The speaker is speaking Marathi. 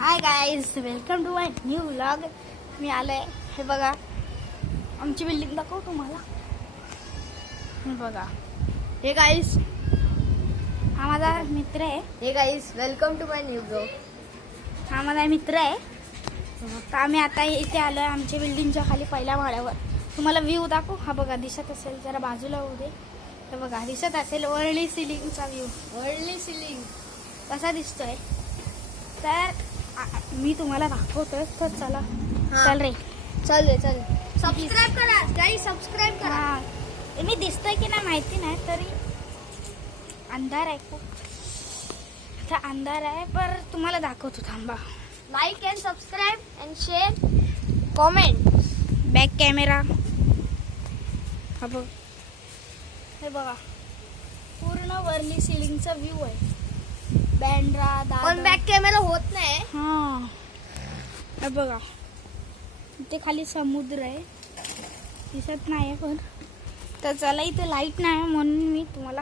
High guys, welcome to my new vlog. मी आलोय. हे बघा, आमची बिल्डिंग दाखव तुम्हाला. हे बघा, हे गाईज हा माझा मित्र आहे. Hey guys, welcome to my new blog. हा माझा मित्र आहे. तर आम्ही आता इथे आलोय आमच्या बिल्डिंगच्या खाली पहिल्या माळ्यावर. तुम्हाला व्ह्यू दाखव. हा बघा, दिसत असेल, जरा बाजूला होऊ दे. तर बघा, दिसत असेल वर्ली सिलिंगचा व्ह्यू. वर्ली सिलिंग कसा दिसतोय तर मी तुम्हाला दाखवतोय. तर चला, चल रे. चल सबस्क्राईब करा गाईज, सबस्क्राईब करा. हा, मी दिसतोय की नाही माहिती नाही, तरी अंधार आहे खूप. आता अंधार आहे, पर तुम्हाला दाखवतो. थांबा. Like and subscribe and share comment. Back camera. हा बघ, हे बघा, पूर्ण वर्ली सिलिंगचा व्ह्यू आहे. बँड्रा पण दादर. बॅक कॅमेरा होत नाही. हा, हे बघा, इथे खाली समुद्र आहे, दिसत नाही पण. तर चला, इथे लाईट नाही म्हणून मी तुम्हाला